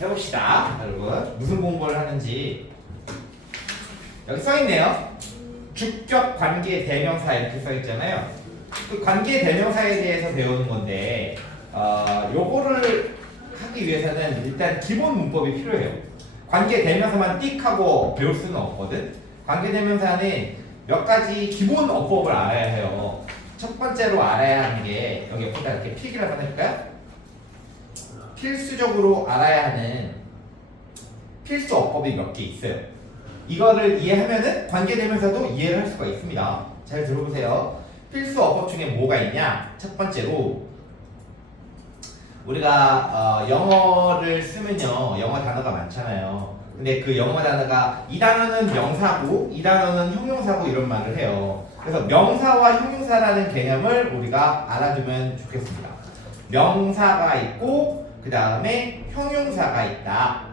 해봅시다, 여러분. 무슨 공부를 하는지. 여기 써있네요. 주격 관계 대명사 이렇게 써있잖아요. 그 관계 대명사에 대해서 배우는 건데, 요거를 하기 위해서는 일단 기본 문법이 필요해요. 관계 대명사만 띡 하고 배울 수는 없거든. 관계 대명사는 몇 가지 기본 어법을 알아야 해요. 첫 번째로 알아야 하는 게, 여기 옆에다 이렇게 필기를 한번 해볼까요? 필수적으로 알아야 하는 필수 어법이 몇 개 있어요. 이거를 이해하면은 관계대명사도 이해를 할 수가 있습니다. 잘 들어보세요. 필수 어법 중에 뭐가 있냐? 첫 번째로 우리가 영어를 쓰면요, 영어 단어가 많잖아요. 근데 그 영어 단어가 이 단어는 명사고 이 단어는 형용사고 이런 말을 해요. 그래서 명사와 형용사라는 개념을 우리가 알아두면 좋겠습니다. 명사가 있고 그 다음에 형용사가 있다.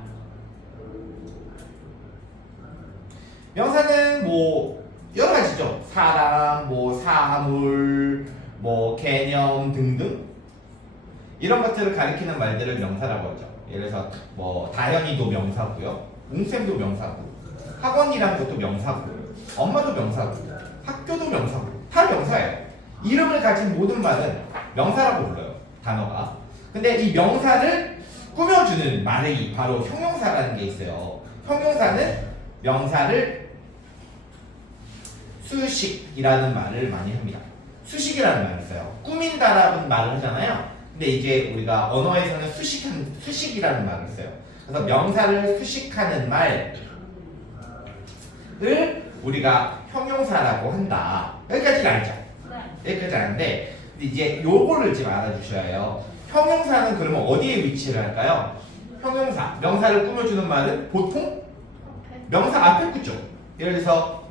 명사는 뭐 여러 가지죠. 사람, 뭐 사물, 뭐 개념 등등 이런 것들을 가리키는 말들을 명사라고 하죠. 예를 들어서 뭐 다현이도 명사고요, 웅쌤도 명사고, 학원이란 것도 명사고, 엄마도 명사고, 학교도 명사고, 다 명사예요. 이름을 가진 모든 말은 명사라고 불러요, 단어가. 근데 이 명사를 꾸며주는 말이 바로 형용사라는 게 있어요. 형용사는 명사를 수식이라는 말을 많이 합니다. 수식이라는 말을 써요. 꾸민다라는 말을 하잖아요. 근데 이제 우리가 언어에서는 수식이라는 말을 써요. 그래서 명사를 수식하는 말을 우리가 형용사라고 한다. 여기까지 알죠? 네. 여기까지 아는데 이제 요거를 지금 알아주셔야 해요. 형용사는 그러면 어디에 위치를 할까요? 형용사, 명사를 꾸며주는 말은 보통 명사 앞에 붙죠. 예를 들어서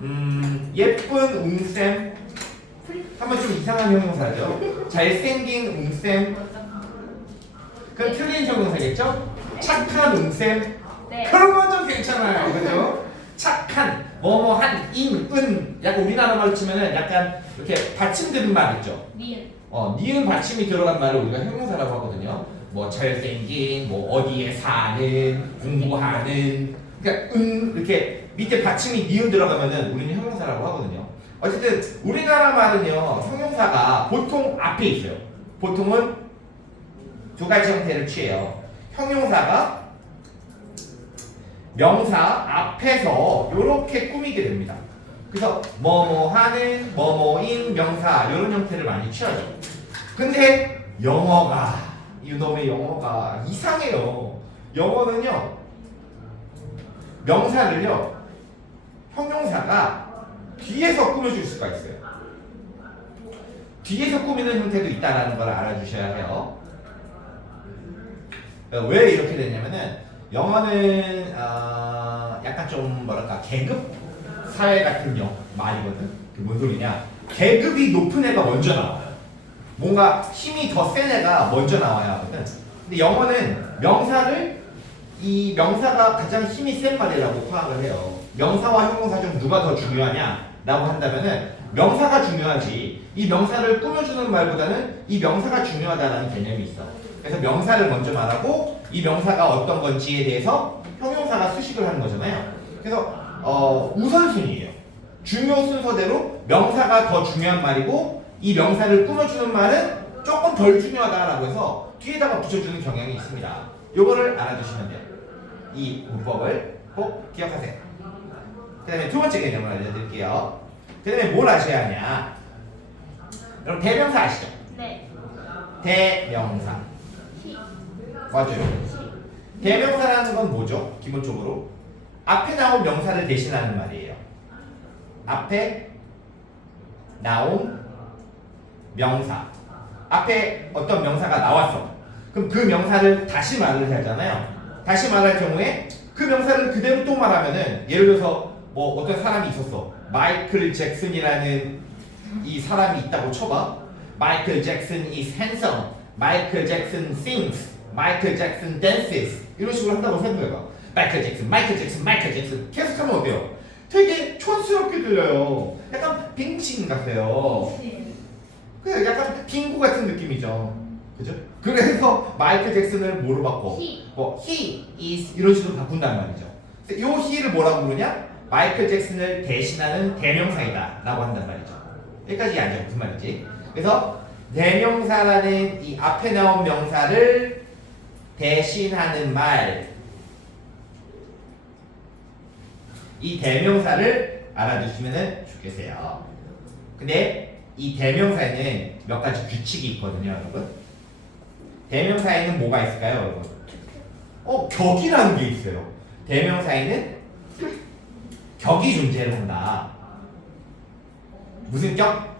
예쁜 웅쌤 하면 좀 이상한 형용사죠. 잘생긴 웅쌤 그럼 틀린 형용사겠죠? 착한 웅쌤 네. 그런 건 좀 괜찮아요, 그죠? 착한 뭐뭐한 인, 약간 우리나라 말로 치면은 약간 이렇게 받침 드는 말 있죠. 니은 받침이 들어간 말을 우리가 형용사라고 하거든요. 뭐 잘생긴, 뭐 어디에 사는, 공부하는, 그러니까 이렇게 밑에 받침이 니은 들어가면은 우리는 형용사라고 하거든요. 어쨌든 우리나라 말은요, 형용사가 보통 앞에 있어요. 보통은 두 가지 형태를 취해요. 형용사가 명사 앞에서 이렇게 꾸미게 됩니다. 그래서 뭐뭐 하는, 뭐뭐인 명사 이런 형태를 많이 취하죠. 근데 영어가, 이놈의 영어가 이상해요. 영어는요, 명사를요, 형용사가 뒤에서 꾸며줄 수가 있어요. 뒤에서 꾸미는 형태도 있다는 걸 알아주셔야 해요. 왜 이렇게 되냐면은 영어는 약간 좀 뭐랄까 계급 사회 같은 말이거든. 뭔 소리냐? 계급이 높은 애가 먼저 나와요. 뭔가 힘이 더 센 애가 먼저 나와야 하거든. 근데 영어는 이 명사가 가장 힘이 센 말이라고 파악을 해요. 명사와 형용사 중 누가 더 중요하냐라고 한다면은 명사가 중요하지. 이 명사를 꾸며주는 말보다는 이 명사가 중요하다는 개념이 있어. 그래서 명사를 먼저 말하고 이 명사가 어떤 건지에 대해서 형용사가 수식을 하는 거잖아요. 그래서 우선순위예요. 중요 순서대로 명사가 더 중요한 말이고 이 명사를 꾸며주는 말은 조금 덜 중요하다라고 해서 뒤에다가 붙여주는 경향이 있습니다. 요거를 알아두시면 돼요. 이 문법을 꼭 기억하세요. 그 다음에 두 번째 개념을 알려드릴게요. 그 다음에 뭘 아셔야 하냐? 여러분 대명사 아시죠? 네. 대명사. 맞아요. 대명사라는 건 뭐죠? 기본적으로 앞에 나온 명사를 대신하는 말이에요. 앞에 나온 명사. 앞에 어떤 명사가 나왔어. 그럼 그 명사를 다시 말을 하잖아요. 다시 말할 경우에 그 명사를 그대로 또 말하면은, 예를 들어서 뭐 어떤 사람이 있었어. 마이클 잭슨이라는 이 사람이 있다고 쳐봐. 마이클 잭슨 is handsome. 마이클 잭슨 sings. 마이클 잭슨 dances. 이런 식으로 한다고 생각해봐. 마이클 잭슨 계속하면 어때요? 되게 촌스럽게 들려요. 약간 빙신 같아요. 그 약간 빙구 같은 느낌이죠. 그죠? 그래서 마이클 잭슨을 뭐로 바꿔? he. 뭐 he is 이런 식으로 바꾼단 말이죠. 요 he를 뭐라고 부르냐? 마이클 잭슨을 대신하는 대명사이다 라고 한단 말이죠. 여기까지 알죠? 무슨 말인지. 그래서 대명사라는 이 앞에 나온 명사를 대신하는 말, 이 대명사를 알아두시면 좋겠어요. 근데 이 대명사에는 몇 가지 규칙이 있거든요, 여러분. 대명사에는 뭐가 있을까요, 여러분? 격이라는 게 있어요. 대명사에는 격이 존재를 한다. 무슨 격?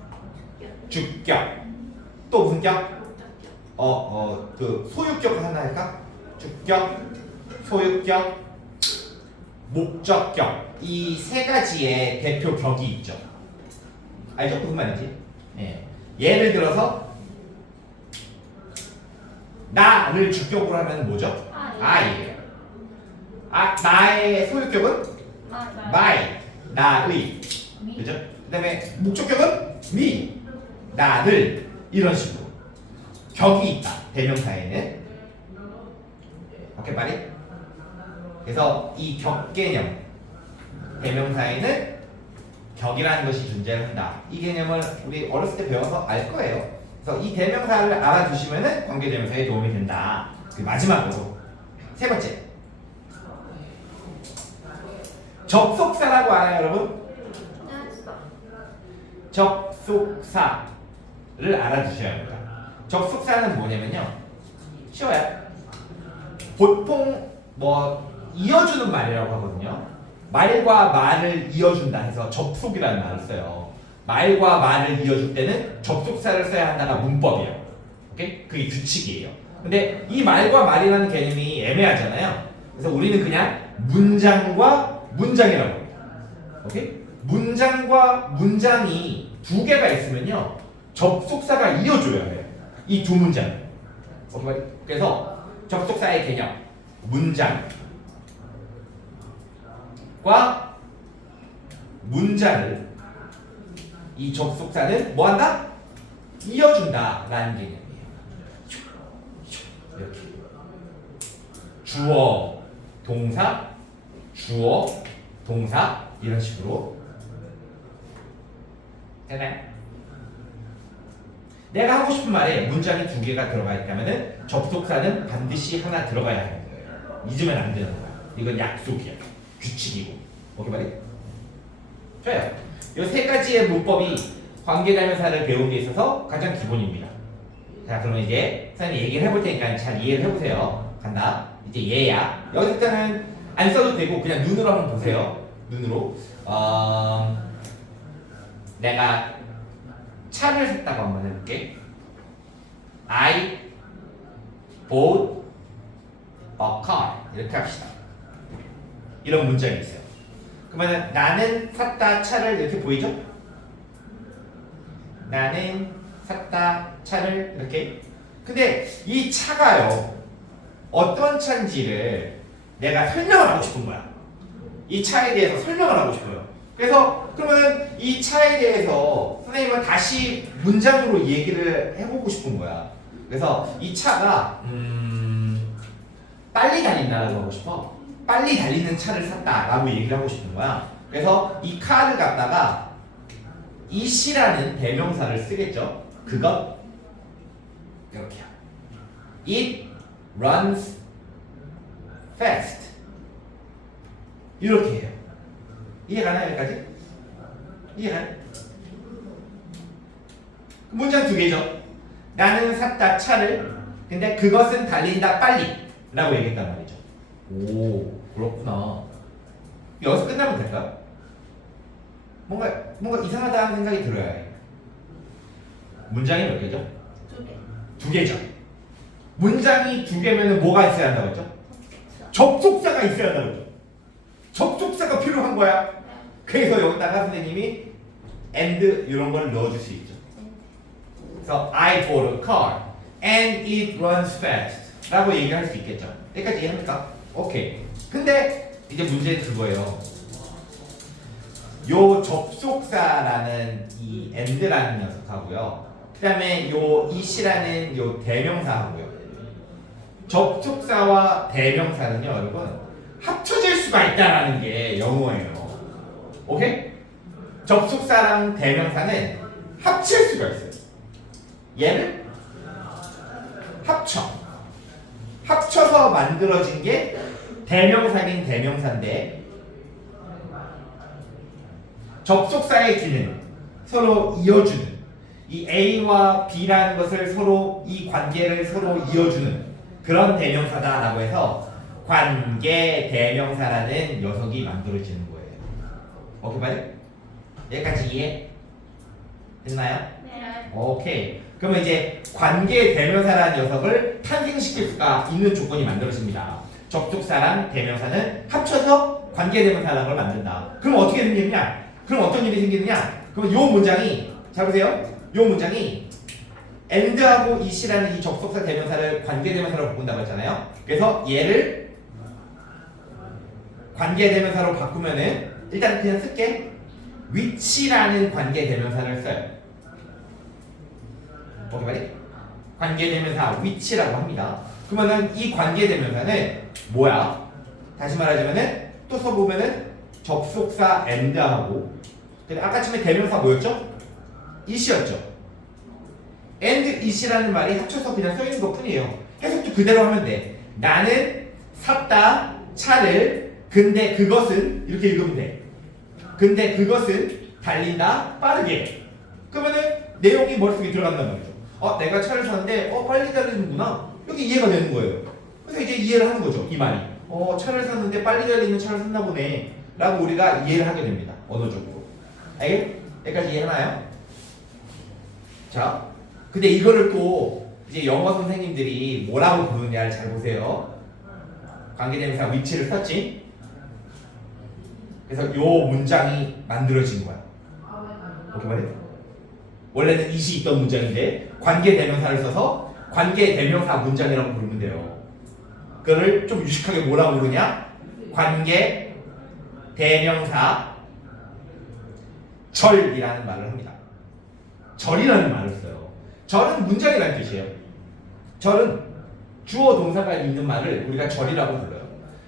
주격. 또 무슨 격? 그 소유격 하나 할까? 주격, 소유격, 목적격. 이 세 가지의 대표 격이 있죠. 알죠? 무슨 말인지? 예. 예를 들어서 나를 주격으로 하면 뭐죠? I예요. 나의 소유격은 my, 나의. 그죠? 그 다음에 목적격은 me, 나를. 이런 식으로 격이 있다. 대명사에는. 오케이, 말이? 그래서 이 격 개념, 대명사에는 격이라는 것이 존재를 한다. 이 개념을 우리 어렸을 때 배워서 알 거예요. 그래서 이 대명사를 알아두시면은 관계대명사에 도움이 된다. 그 마지막으로 세 번째, 접속사라고 알아요, 여러분? 접속사를 알아두셔야 합니다. 접속사는 뭐냐면요, 쉬워요. 보통 뭐 이어주는 말이라고 하거든요. 말과 말을 이어준다 해서 접속이라는 말을 써요. 말과 말을 이어줄 때는 접속사를 써야 한다가 문법이에요. 오케이? 그게 규칙이에요. 근데 이 말과 말이라는 개념이 애매하잖아요. 그래서 우리는 그냥 문장과 문장이라고 합니다. 오케이? 문장과 문장이 두 개가 있으면요, 접속사가 이어줘야 해요. 이 두 문장. 오케이? 그래서 접속사의 개념, 문장과 문장을 이 접속사는 뭐한다? 이어준다라는 개념이에요. 이렇게 주어, 동사, 주어, 동사 이런 식으로 되나요? 내가 하고 싶은 말에 문장이 두 개가 들어가 있다면은 접속사는 반드시 하나 들어가야 하는 거예요. 잊으면 안 되는 거야. 이건 약속이야. 규칙이고. 오케이 말이? 좋아요. 이 세 가지의 문법이 관계대명사를 배우는 데 있어서 가장 기본입니다. 자, 그러면 이제 선생님이 얘기를 해볼 테니까 잘 이해를 해보세요. 간다. 이제 얘야. 여기서부터는 안 써도 되고 그냥 눈으로 한번 보세요. 눈으로. 내가 차를 샀다고 한번 해볼게. I bought a car. 이렇게 합시다. 이런 문장이 있어요. 그러면 나는 샀다 차를 이렇게 보이죠? 나는 샀다 차를 이렇게. 근데 이 차가요, 어떤 차인지를 내가 설명을 하고 싶은 거야. 이 차에 대해서 설명을 하고 싶어요. 그래서 그러면은 이 차에 대해서 선생님은 다시 문장으로 얘기를 해보고 싶은 거야. 그래서 이 차가 빨리 달린다라고 하고 싶어. 빨리 달리는 차를 샀다라고 얘기를 하고 싶은 거야. 그래서 이 카를 갖다가 it이라는 대명사를 쓰겠죠. 그것 이렇게. It runs fast. 이렇게 해요. 이해가나요? 여기까지? 이해가요? 문장 두 개죠. 나는 샀다 차를, 근데 그것은 달린다 빨리 라고 얘기했단 말이죠. 오, 그렇구나. 여기서 끝나면 될까요? 뭔가 이상하다는 생각이 들어야 해. 문장이 몇 개죠? 두 개. 두 개죠. 문장이 두 개면은 뭐가 있어야 한다고 했죠? 접속사가 있어야 한다고 했죠. 접속사가 필요한 거야. 그래서 여기다가 선생님이 and 이런 걸 넣어줄 수 있죠. 그래서 I bought a car and it runs fast 라고 얘기할 수 있겠죠. 여기까지 이해합니까? 오케이. 근데 이제 문제는 그거예요. 요 접속사라는 이 and라는 녀석하고요, 그 다음에 요 이시라는 요 대명사하고요. 접속사와 대명사는요, 여러분 합쳐질 수가 있다라는 게 영어예요. 오케이? 접속사랑 대명사는 합칠 수가 있어요. 얘를 합쳐서 만들어진 게 대명사긴 대명사인데, 접속사의 기능 서로 이어주는, 이 A와 B라는 것을 서로, 이 관계를 서로 이어주는 그런 대명사다라고 해서 관계 대명사라는 녀석이 만들어지는 거예요. 오케이, 빨리? 여기까지 이해? 됐나요? 네. 오케이. 그러면 이제 관계 대명사라는 녀석을 탄생시킬 수가 있는 조건이 만들어집니다. 접속사랑 대명사는 합쳐서 관계 대명사라는 걸 만든다. 그럼 어떻게 생기느냐? 그럼 어떤 일이 생기느냐? 그러면 요 문장이, 잘 보세요. 요 문장이 and하고 is라는 이 접속사 대명사를 관계 대명사로 바꾼다고 했잖아요. 그래서 얘를 관계 대명사로 바꾸면은 일단 그냥 쓸게. which라는 관계 대명사를 써요. 오케이, 말이? 관계 대명사 which라고 합니다. 그러면은 이 관계 대명사는 뭐야? 다시 말하자면은 또 써보면은 접속사 and하고, 아까쯤에 대명사 뭐였죠? is였죠. and is라는 말이 합쳐서 그냥 써있는 것 뿐이에요. 해석도 그대로 하면 돼. 나는 샀다 차를, 근데 그것은, 이렇게 읽으면 돼. 근데 그것은 달린다 빠르게. 그러면은 내용이 머릿속에 들어간단 말이죠. 내가 차를 샀는데 빨리 달리는구나. 여기 이해가 되는 거예요. 그래서 이제 이해를 하는 거죠. 이 말이 차를 샀는데 빨리 달리는 차를 샀나 보네 라고 우리가 이해를 하게 됩니다. 언어적으로. 알겠? 여기까지 이해하나요? 자, 근데 이거를 또 이제 영어 선생님들이 뭐라고 부르냐를 잘 보세요. 관계대명사 which를 썼지. 그래서 요 문장이 만들어진 거야. 오케이, 말해? 원래는 is이 있던 문장인데 관계대명사를 써서 관계대명사 문장이라고 부르면 돼요. 그거를 좀 유식하게 뭐라고 부르냐? 관계대명사 절이라는 말을 합니다. 절이라는 말을 써요. 절은 문장이라는 뜻이에요. 절은 주어 동사가 있는 말을 우리가 절이라고 불러요.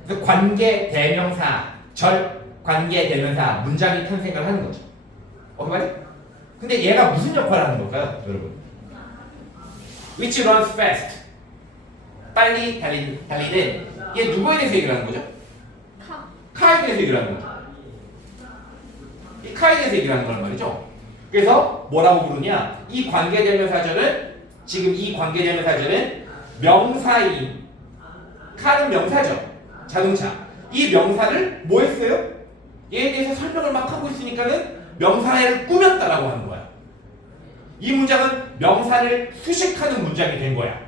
그래서 관계대명사 절, 관계대명사 문장이 탄생을 하는 거죠. 오케이, 말이? 근데 얘가 무슨 역할을 하는 걸까요, 여러분? Which runs fast. 빨리 달리는. 얘 누구에 대해서 얘기를 하는 거죠? 카에 대해서 얘기를 하는 거죠. 이 카에 대해서 얘기를 하는 거란 말이죠. 그래서 뭐라고 부르냐? 이 관계대명사절은, 지금 이 관계대명사절은 명사인, 카는 명사죠. 자동차. 이 명사를 뭐 했어요? 얘에 대해서 설명을 막 하고 있으니까는 명사를 꾸몄다라고 하는 거야. 이 문장은 명사를 수식하는 문장이 된 거야.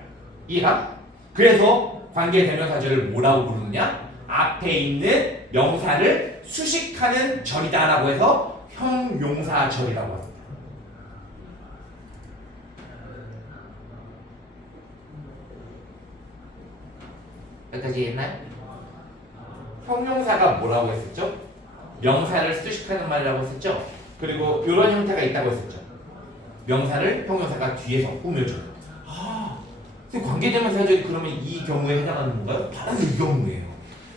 이해가? 그래서 관계대명사절을 뭐라고 부르느냐? 앞에 있는 명사를 수식하는 절이다라고 해서 형용사절이라고 합니다. 여기까지 이해했나요? 형용사가 뭐라고 했었죠? 명사를 수식하는 말이라고 했었죠? 그리고 이런 형태가 있다고 했었죠? 명사를 형용사가 뒤에서 꾸며줘요. 관계대명사절이 그러면 이 경우에 해당하는 건가요? 바로 이 경우예요.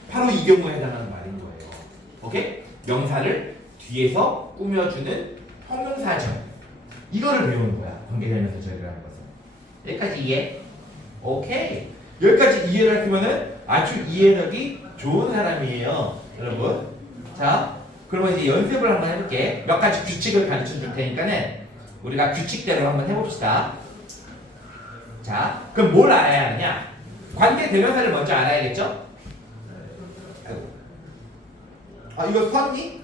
바로 이 경우에 해당하는 말인 거예요. 오케이? 명사를 뒤에서 꾸며주는 형용사절. 이거를 배우는 거야. 관계대명사절이라는 것은. 여기까지 이해? 오케이. 여기까지 이해를 했으면은 아주 이해력이 좋은 사람이에요, 여러분. 자, 그러면 이제 연습을 한번 해볼게. 몇 가지 규칙을 가르쳐 줄 테니까는 우리가 규칙대로 한번 해봅시다. 자, 그럼 뭘 알아야 하느냐? 관계대명사를 먼저 알아야겠죠? 이거 썼니?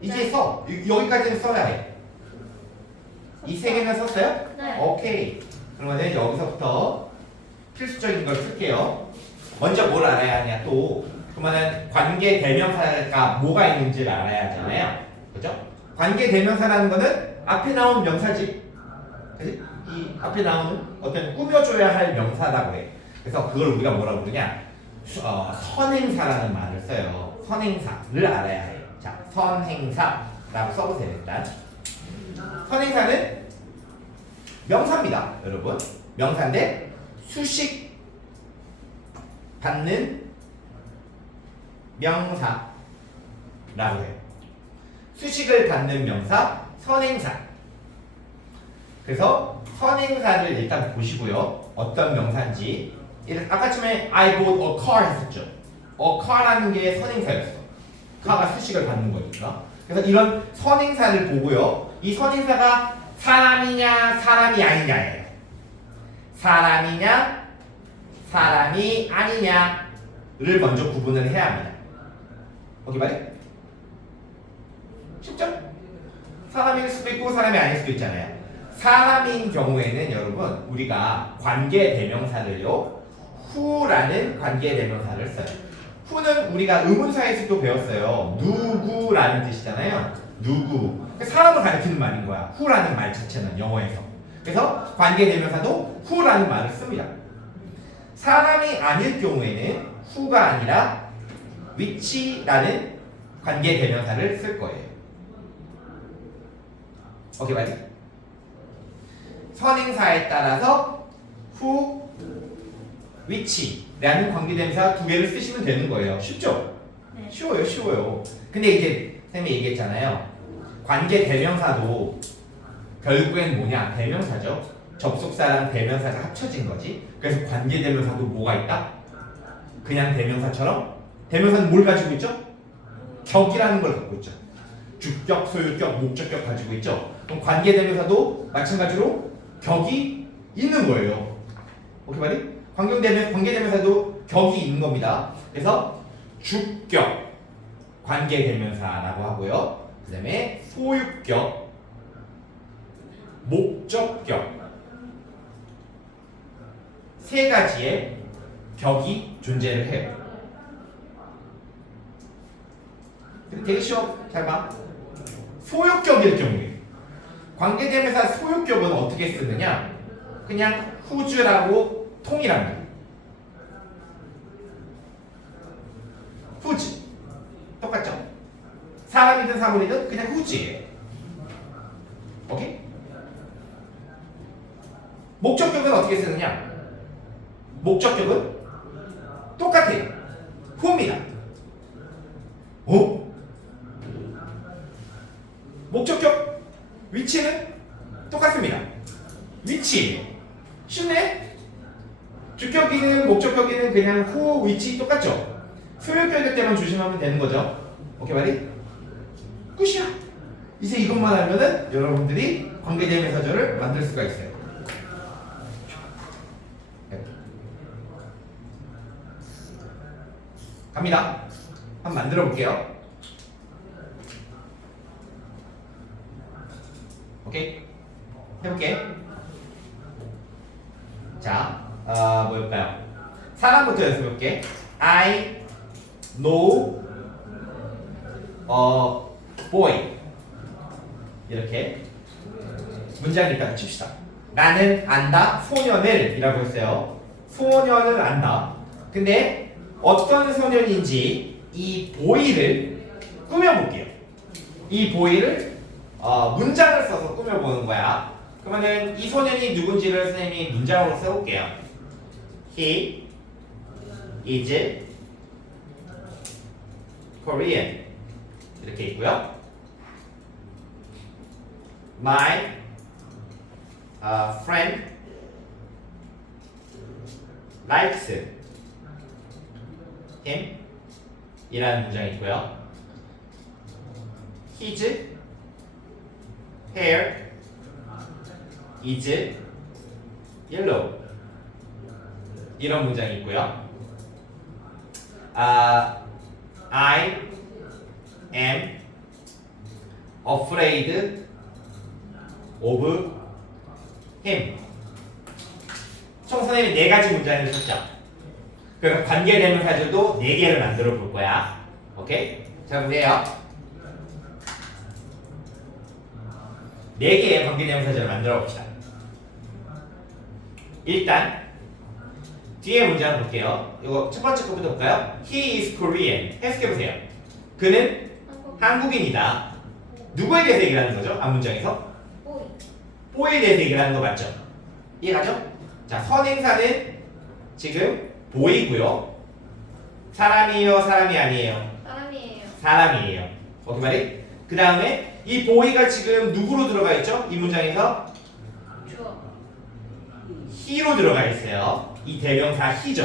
이제 써. 여기까지는 써야 해. 이 세 개는 썼어요? 네. 오케이. 그러면 여기서부터 필수적인 걸 쓸게요. 먼저 뭘 알아야 하냐 또. 그러면은 관계대명사가 뭐가 있는지를 알아야 하잖아요. 그죠? 관계대명사라는 거는 앞에 나온 명사지. 그치? 이 앞에 나오는 어떤 꾸며줘야 할 명사라고 해. 그래서 그걸 우리가 뭐라고 부르냐? 선행사라는 말을 써요. 선행사를 알아야 해. 자, 선행사라고 써보세요 일단. 선행사는 명사입니다, 여러분. 명사인데 수식 받는 명사라고 해요. 수식을 받는 명사, 선행사. 그래서 선행사를 일단 보시고요. 어떤 명사인지. 아까 처음에 I bought a car 했었죠. a car라는 게 선행사였어. car가 수식을 받는 거니까. 그래서 이런 선행사를 보고요. 이 선행사가 사람이냐 사람이 아니냐예요. 사람이냐 사람이 아니냐를 먼저 구분을 해야 합니다. 오케이 말해? 쉽죠? 사람일 수도 있고 사람이 아닐 수도 있잖아요. 사람인 경우에는 여러분 우리가 관계대명사를요 who라는 관계대명사를 써요. who는 우리가 의문사에서도 배웠어요. 누구라는 뜻이잖아요. 누구. 사람을 가리키는 말인 거야. who라는 말 자체는 영어에서. 그래서 관계대명사도 who라는 말을 씁니다. 사람이 아닐 경우에는 who가 아니라 which라는 관계대명사를 쓸 거예요. 오케이 맞지? 선행사에 따라서 who, which라는 관계대명사 두 개를 쓰시면 되는 거예요. 쉽죠? 네. 쉬워요. 근데 이제 선생님이 얘기했잖아요. 관계대명사도 결국엔 뭐냐? 대명사죠. 접속사랑 대명사가 합쳐진 거지. 그래서 관계대명사도 뭐가 있다? 그냥 대명사처럼 대명사는 뭘 가지고 있죠? 격이라는 걸 갖고 있죠. 주격, 소유격, 목적격 가지고 있죠. 그럼 관계대명사도 마찬가지로 격이 있는 거예요. 오케이 말이? 관계대명사도 격이 있는 겁니다. 그래서 주격 관계대명사라고 하고요. 그 다음에 소유격, 목적격 세 가지의 격이 존재를 해요. 되게 쉬워. 잘 봐. 소유격일 경우에 관계대명사 소유격은 어떻게 쓰느냐? 그냥 who's라고 통일합니다. whose 똑같죠? 사람이든 사물이든 그냥 who's예요. 오케이? 목적격은 어떻게 쓰느냐? 목적격은 똑같아요. who입니다. 오? 목적격 위치는 똑같습니다. 위치 쉽네? 주격이든 목적격이든 그냥 who, 위치 똑같죠? 소유격일 때만 조심하면 되는 거죠. 오케이 말이? 끝이야. 이제 이것만 알면은 여러분들이 관계대명사절을 만들 수가 있어요. 갑니다. 한번 만들어 볼게요. 오케이? 해볼게. 자, 뭘까요? 사람부터 연습해볼게. I know a boy. 이렇게 문장을 일단 칩시다. 나는 안다 소년을 이라고 했어요. 소년을 안다. 근데 어떤 소년인지 이 boy를 꾸며볼게요. 이 boy를 문장을 써서 꾸며보는 거야. 그러면은 이 소년이 누군지를 선생님이 문장으로 써볼게요. He is Korean 이렇게 있고요. My friend likes him 이라는 문장이 있고요. His hair is yellow 이런 문장이 있고요. I am afraid of him. 총 선생님이 네 가지 문장을 썼죠. 그럼 관계대명사들도 네 개를 만들어 볼 거야. 오케이? 자 보세요. 네 개의 관계대명사들을 만들어 봅시다. 일단 뒤에 문장 볼게요. 이거 첫 번째 거부터 볼까요? He is Korean. 해석해 보세요. 그는 한국인이다. 누구에 대해서 얘기를 하는 거죠? 앞문장에서? 보이에 대해서 얘기를 하는 거 맞죠? 이해가죠? 자, 선행사는 지금 보이고요. 사람이에요, 사람이 아니에요? 사람이에요. 사람이에요. 오케이 말이? 그 다음에 이 보이가 지금 누구로 들어가 있죠? 이 문장에서 주어. he로 들어가 있어요. 이 대명사 he죠.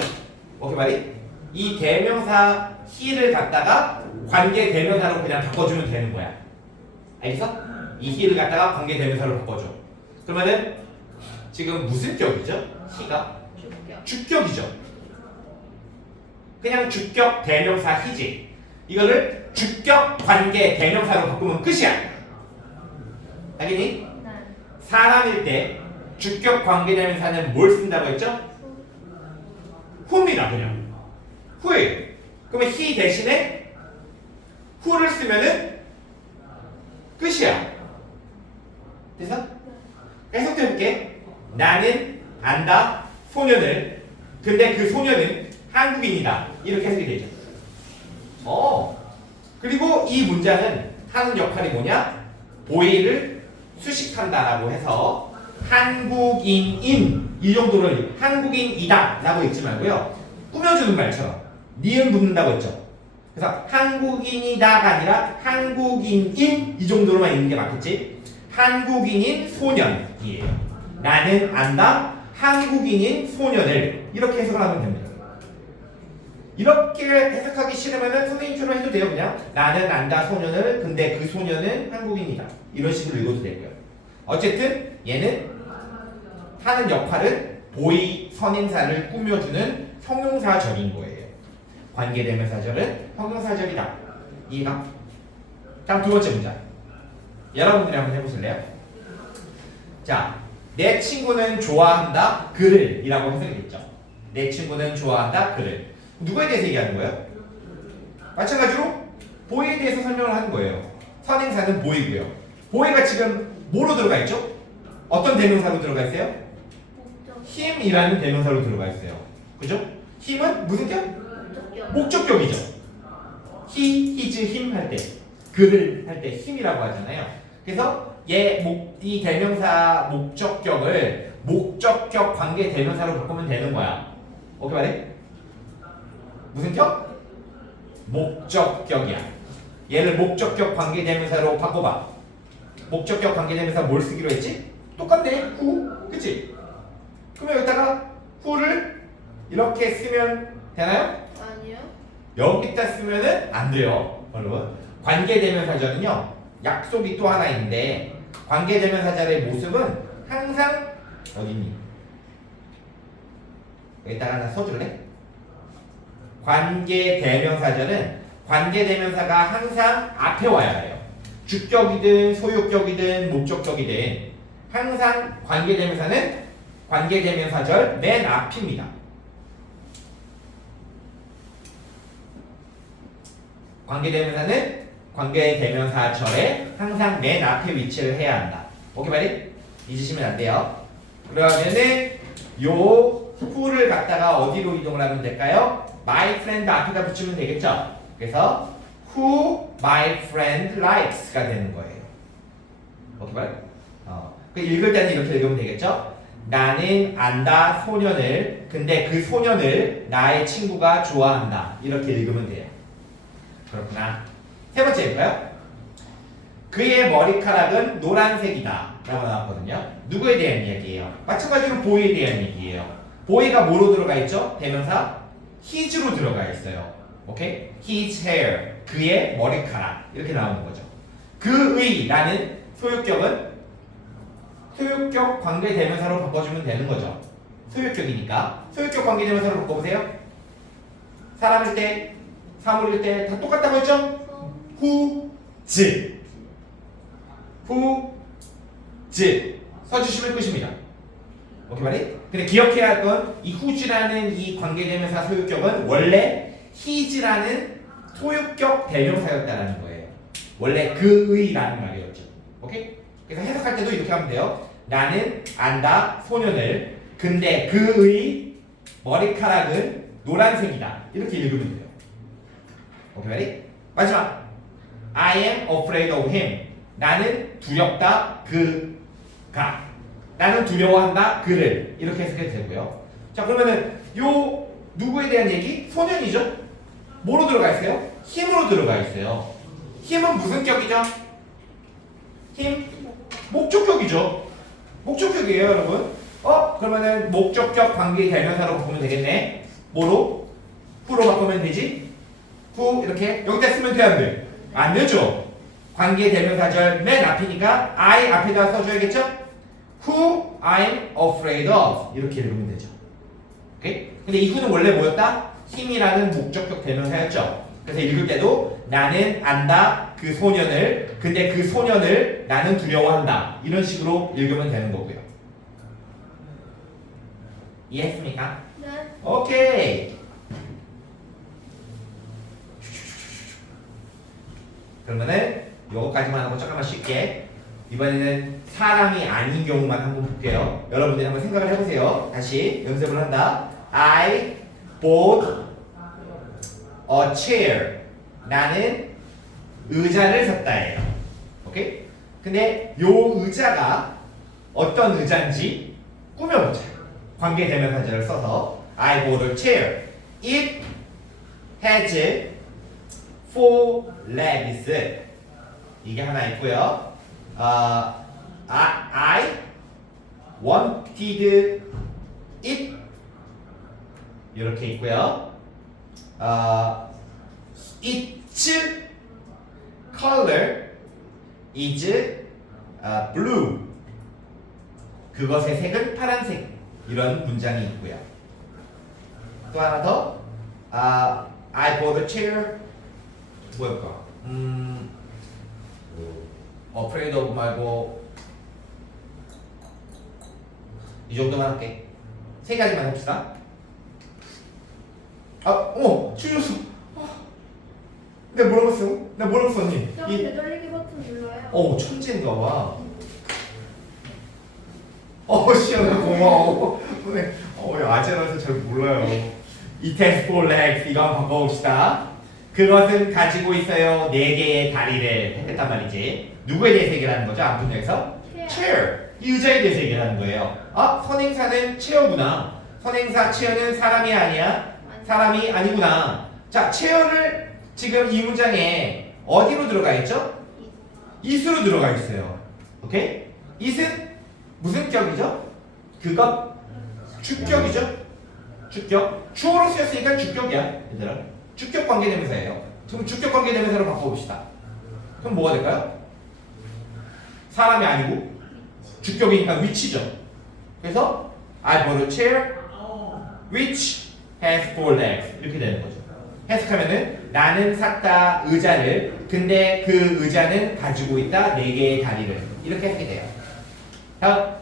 오케이 말이? 이 대명사 he를 갖다가 관계 대명사로 그냥 바꿔주면 되는 거야. 알겠어? 이 he를 갖다가 관계 대명사로 바꿔줘. 그러면은 지금 무슨 격이죠? he가? 주격. 주격이죠. 그냥 주격 대명사 he지. 이거를 주격 관계 대명사로 바꾸면 끝이야. 알겠니? 난. 사람일 때 주격 관계 대명사는 뭘 쓴다고 했죠? who입니다. 그냥 who예요. 그러면 he 대신에 who를 쓰면은 끝이야. 됐어? 해석해볼게. 나는 안다 소년을. 근데 그 소년은 한국인이다. 이렇게 해석이 되죠. 그리고 이 문장은 하는 역할이 뭐냐? 보이를 수식한다라고 해서 한국인인 이 정도를 한국인이다 라고 읽지 말고요. 꾸며주는 말처럼 니은 붙는다고 했죠. 그래서 한국인이다가 아니라 한국인인 이 정도로만 읽는 게 맞겠지. 한국인인 소년이에요. 나는 안다 한국인인 소년을. 이렇게 해석을 하면 됩니다. 이렇게 해석하기 싫으면 선생님처럼 해도 돼요. 그냥 나는 안다 소년을. 근데 그 소년은 한국인이다. 이런 식으로 읽어도 되고요. 어쨌든 얘는 하는 역할은 보이 선행사를 꾸며주는 형용사절인 거예요. 관계대명사절은 형용사절이다. 이해가? 다음 두 번째 문장. 여러분들이 한번 해보실래요? 자, 내 친구는 좋아한다 그를 이라고 해석이 됐죠. 내 친구는 좋아한다 그를. 누구에 대해서 얘기하는 거예요? 마찬가지로 보이에 대해서 설명을 하는 거예요. 선행사는 보이고요. 보이가 지금 뭐로 들어가 있죠? 어떤 대명사로 들어가 있어요? 목적. 힘이라는 대명사로 들어가 있어요. 그죠? 힘은 무슨 격? 목적격. 목적격이죠. he, his, him 할 때, 그를 할 때 힘이라고 하잖아요. 그래서 이 대명사 목적격을 목적격 관계 대명사로 바꾸면 되는 거야. 오케이 말해? 무슨 격? 목적격이야. 얘를 목적격 관계 대명사로 바꿔봐. 목적격 관계 대명사 뭘 쓰기로 했지? 똑같네. who. 그치? 그러면 여기다가 who를 이렇게 쓰면 되나요? 아니요. 여기다 쓰면은 안 돼요. 여러분. 관계대명사절은요. 약속이 또 하나 있는데 관계대명사절의 모습은 항상 어딨니? 여기다가 하나 써줄래? 관계대명사절은 관계대명사가 항상 앞에 와야 해요. 주격이든 소유격이든 목적격이든 항상 관계대명사는 관계대명사절 맨 앞입니다. 관계대명사는 관계대명사절에 항상 맨 앞에 위치를 해야 한다. 오케이 말이? 잊으시면 안 돼요. 그러면은 요 who를 갖다가 어디로 이동을 하면 될까요? my friend 앞에다 붙이면 되겠죠? 그래서 who my friend likes가 되는 거예요. 오케이 말? 그 읽을 때는 이렇게 읽으면 되겠죠? 나는 안다 소년을. 근데 그 소년을 나의 친구가 좋아한다. 이렇게 읽으면 돼요. 그렇구나. 세 번째 볼까요? 그의 머리카락은 노란색이다 라고 나왔거든요. 누구에 대한 이야기예요? 마찬가지로 보이에 대한 얘기예요. 보이가 뭐로 들어가 있죠? 대명사 his로 들어가 있어요. 오케이? his hair. 그의 머리카락. 이렇게 나오는 거죠. 그의 라는 소유격은 소유격 관계 대명사로 바꿔주면 되는 거죠. 소유격이니까 소유격 관계 대명사로 바꿔보세요. 사람일 때 사물일 때 다 똑같다고 했죠? whose 써주시면 끝입니다. 오케이 말이? 근데 기억해야 할 건 이 whose라는 이 관계대명사 소유격은 원래 his라는 소유격 대명사였다라는 거예요. 원래 그의라는 말이었죠. 오케이? 그래서 해석할 때도 이렇게 하면 돼요. 나는 안다 소년을. 근데 그의 머리카락은 노란색이다. 이렇게 읽으면 돼요. 오케이 말이? 마지막 I am afraid of him. 나는 두렵다 그가. 나는 두려워한다 그를 이렇게 해석해도 되고요. 자 그러면은 요 누구에 대한 얘기? 소년이죠. 뭐로 들어가 있어요? 힘으로 들어가 있어요. 힘은 무슨 격이죠? 힘? 목적격이죠. 목적격이에요 여러분. 그러면은 목적격 관계 대명사로 바꾸면 되겠네. 뭐로? who로 바꾸면 되지? who 이렇게 여기다 쓰면 돼 안 돼? 안 되죠. 관계 대명사절 맨 앞이니까 I 앞에다 써줘야겠죠? Who I'm afraid of 이렇게 읽으면 되죠. 오케이? 근데 이 who는 원래 뭐였다? 힘이라는 목적격 대명사였죠. 그래서 읽을 때도 나는 안다 그 소년을 근데 그 소년을 나는 두려워한다 이런 식으로 읽으면 되는 거고요. 이해했습니까? 네. 오케이. 그러면은 요거까지만 하고 잠깐만 쉽게 이번에는 사람이 아닌 경우만 한번 볼게요. 여러분들이 한번 생각을 해보세요. 다시 연습을 한다. I bought a chair. 나는 의자를 샀다예요. 오케이? 근데 요 의자가 어떤 의자인지 꾸며보자. 관계대명사절을 써서 I bought a chair. It has four legs. 이게 하나 있고요. I wanted it 이렇게 있고요. Its color is blue. 그것의 색은 파란색. 이런 문장이 있고요. 또 하나 더. I bought a chair. 뭐였까? afraid of 말고 이 정도만 할게. 세 가지만 합시다. 틀렸어. 내가 뭐라고 써? 내가 뭐라고 썼니? 좀 되돌리기 버튼 눌러요. 천재인가 봐. 시연아 고마워. 오늘 아재라서 잘 몰라요. It has four legs. 이거 한번 바꿔봅시다. 그것은 가지고 있어요. 4개의 다리를 했단 말이지. 누구에 대해서 얘기하는 거죠? 앞문장에서? chair. 이 의자에 대해서 얘기하는 거예요. 선행사는 체어구나. 선행사 체어는 사람이 아니야? 사람이 아니구나. 자, 체어를 지금 이 문장에 어디로 들어가 있죠? it으로 들어가 있어요. 오케이? it은 무슨 격이죠? 그것 주격이죠? 주격. 주어로 쓰였으니까 주격이야, 얘들아. 주격 관계대명사예요. 그럼 주격 관계대명사로 바꿔봅시다. 그럼 뭐가 될까요? 사람이 아니고 주격이니까 위치죠. 그래서 I bought a chair which has four legs 이렇게 되는 거죠. 해석하면은 나는 샀다 의자를 근데 그 의자는 가지고 있다 4개의 다리를 이렇게 해석이 돼요. 다음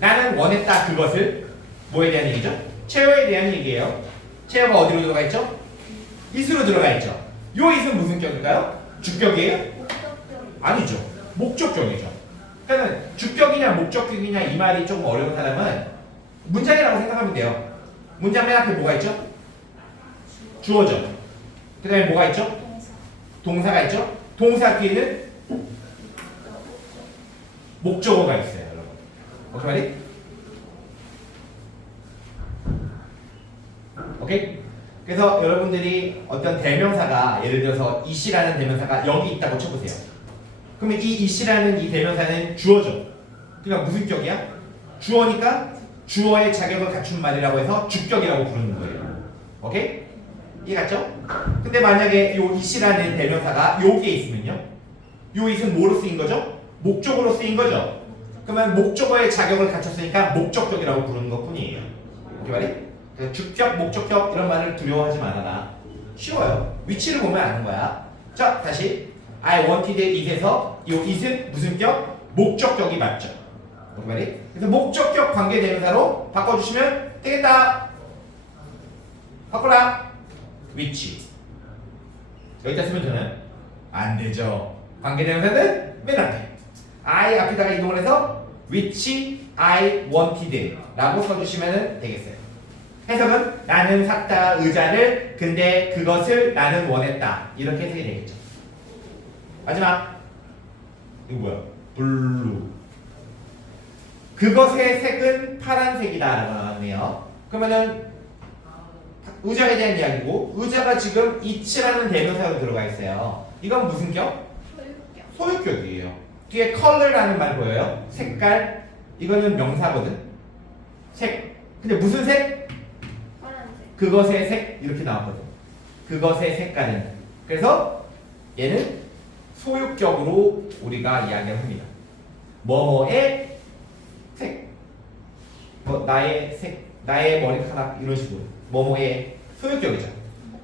나는 원했다 그것을 뭐에 대한 얘기죠? 체어에 대한 얘기예요. 체어가 어디로 들어가 있죠? it으로 들어가 있죠. 요 it은 무슨 격일까요? 주격이에요? 목적격. 아니죠. 목적격이죠. 그러니까 주격이냐 목적격이냐 이 말이 조금 어려운 사람은 문장이라고 생각하면 돼요. 문장 맨 앞에 뭐가 있죠? 주어죠. 그 다음에 뭐가 있죠? 동사가 있죠? 동사 뒤에는 목적어가 있어요. 여러분. 오케이 말이? 오케이? 그래서 여러분들이 어떤 대명사가 예를 들어서 it이라는 대명사가 여기 있다고 쳐보세요. 그러면 이 it이라는 이 대명사는 주어죠. 그러니까 무슨 격이야? 주어니까 주어의 자격을 갖춘 말이라고 해서 주격이라고 부르는 거예요. 오케이? 이해갔죠? 근데 만약에 요 it이라는 대명사가 여기에 있으면요. 요 it은 뭐로 쓰인 거죠? 목적으로 쓰인 거죠. 그러면 목적어의 자격을 갖췄으니까 목적격이라고 부르는 것 뿐이에요. 오케이 말이? 주격, 목적격 이런 말을 두려워하지 말아라. 쉬워요. 위치를 보면 아는 거야. 자, 다시 I wanted it에서 이 it은 무슨 격? 목적격이 맞죠. 오케이 말이? 그래서 목적격 관계대명사로 바꿔주시면 되겠다. 바꿔라. 위치. 여기다 쓰면 되나요? 안 되죠. 관계대명사는 맨 앞에. I 앞에다가 이동을 해서 which I wanted 라고 써주시면 되겠어요. 해석은 나는 샀다 의자를 근데 그것을 나는 원했다 이렇게 해석이 되겠죠. 마지막 이거 뭐야? 블루. 그것의 색은 파란색이다 라고 나왔네요. 그러면은 의자에 대한 이야기고 의자가 지금 it라는 대명사로 들어가 있어요. 이건 무슨 격? 소유격. 소유격이에요. 뒤에 color라는 말 보여요? 색깔. 이거는 명사거든. 색. 근데 무슨 색? 파란색. 그것의 색 이렇게 나왔거든. 그것의 색깔은. 그래서 얘는 소유격으로 우리가 이야기를 합니다. 뭐뭐의 색. 뭐 나의 색, 나의 머리카락 이런 식으로. 뭐뭐의 소유격이죠.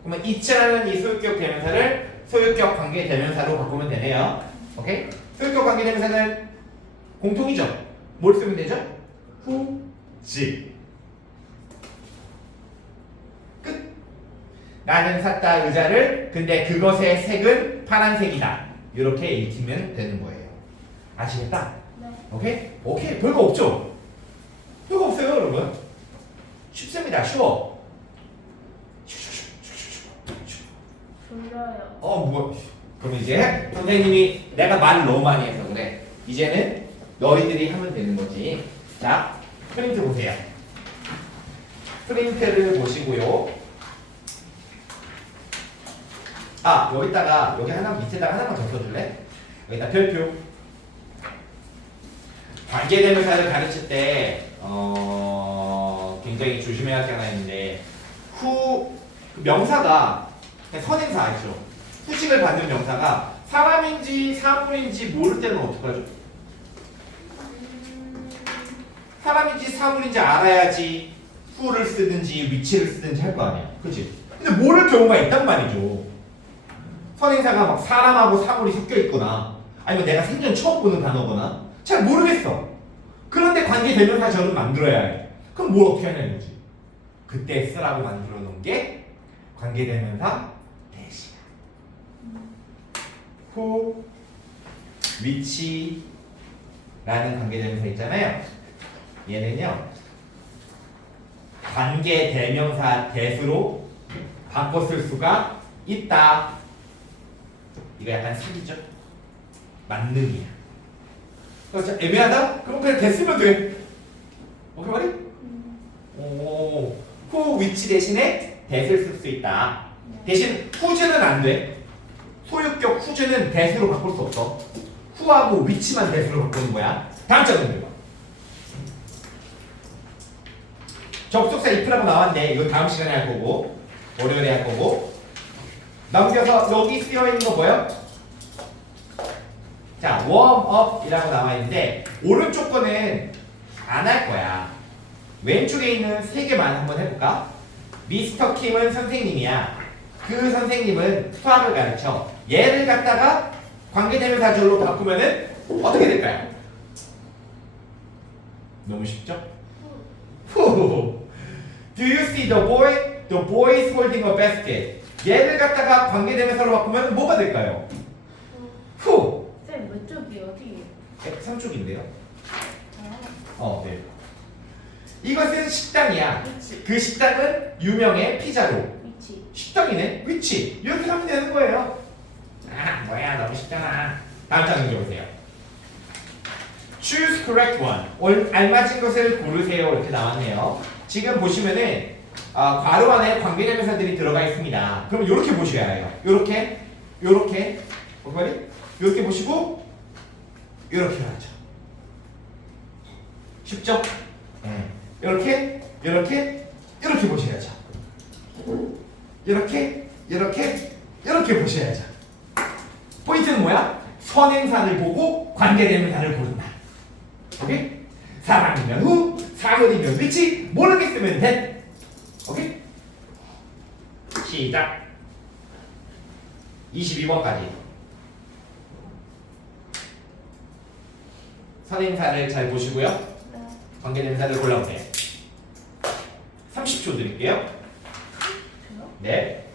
그러면 it라는 이 소유격 대명사를 소유격 관계 대명사로 바꾸면 되네요. 오케이? 소유격 관계 대명사는 공통이죠. 뭘 쓰면 되죠? who, 지. 끝. 나는 샀다 의자를. 근데 그것의 색은 파란색이다. 이렇게 읽히면 되는 거예요. 아시겠다? 네. 오케이? 오케이. 별거 없죠? 별거 없어요, 여러분. 쉽습니다. 쉬워. 졸려요. 뭐 그럼 이제 선생님이 내가 말을 너무 많이 해서 그래. 이제는 너희들이 하면 되는 거지. 자, 프린트 보세요. 프린트를 보시고요. 여기 하나 밑에다가 하나만 더 써줄래? 여기다 별표. 관계대명사를 가르칠 때 굉장히 조심해야 할 게 하나 있는데 그 명사가 선행사 알죠? 후식을 받는 명사가 사람인지 사물인지 모를 때는 어떡하죠? 사람인지 사물인지 알아야지 who를 쓰든지 위치를 쓰든지 할 거 아니야. 그치? 근데 모를 경우가 있단 말이죠. 선행사가 막 사람하고 사물이 섞여 있거나 아니면 내가 생전 처음 보는 단어거나 잘 모르겠어. 그런데 관계대명사 저는 만들어야 해. 그럼 뭘 어떻게 하냐 이거지. 그때 쓰라고 만들어 놓은 게 관계대명사 대시야. who, 위치라는 관계대명사 있잖아요. 얘는요 관계대명사 대수로 바꿔 쓸 수가 있다. 이거 약간 사기죠? 만능이야. 그렇죠? 애매하다? 그럼 그냥 됐으면 돼. 오케이 말이? 오, who, 위치 대신에 that을 쓸 수 있다. 대신 who즈는 안 돼. 소유격 who즈는 that으로 바꿀 수 없어. who하고 위치만 that으로 바꾸는 거야. 다음 장면 봐. 접속사 if라고 나왔는데 이거 다음 시간에 할 거고 월요일에 할 거고 넘겨서 여기 쓰여 있는 거 뭐예요? 자, 웜업이라고 나와 있는데 오른쪽 거는 안 할 거야. 왼쪽에 있는 세 개만 한번 해볼까? 미스터 킴은 선생님이야. 그 선생님은 수학을 가르쳐. 얘를 갖다가 관계대명사절로 바꾸면은 어떻게 될까요? 너무 쉽죠? 후. Do you see the boy? The boy is holding a basket. 얘를 갖다가 관계대명사로 바꾸면 뭐가 될까요? 후. 쌤, 왼쪽이 어디예요? 3쪽인데요. 네. 이것은 식당이야. 위치. 그 식당은 유명해 피자로. 위치. 식당이네. 위치. 이렇게 하면 되는 거예요. 뭐야 너무 쉽잖아. 다음 장면 보세요. Choose correct one. 알맞은 것을 고르세요. 이렇게 나왔네요. 지금 보시면은 괄호 안에 관계대명사들이 들어가 있습니다. 그럼 이렇게 보셔야 해요. 이렇게, 이렇게, 이렇게 보시고 이렇게 하죠. 쉽죠? 이렇게, 이렇게, 이렇게 보셔야죠. 이렇게, 이렇게, 이렇게 보셔야죠. 포인트는 뭐야? 선행사를 보고 관계대명사를 고른다. 오케이? 사람이면 후, 사물이면 위치, 모르겠으면 that. 오케이? 시작. 22번까지. 선행사를 잘 보시고요. 네. 관계대명사를 골라보세요. 30초 드릴게요. 저요? 네.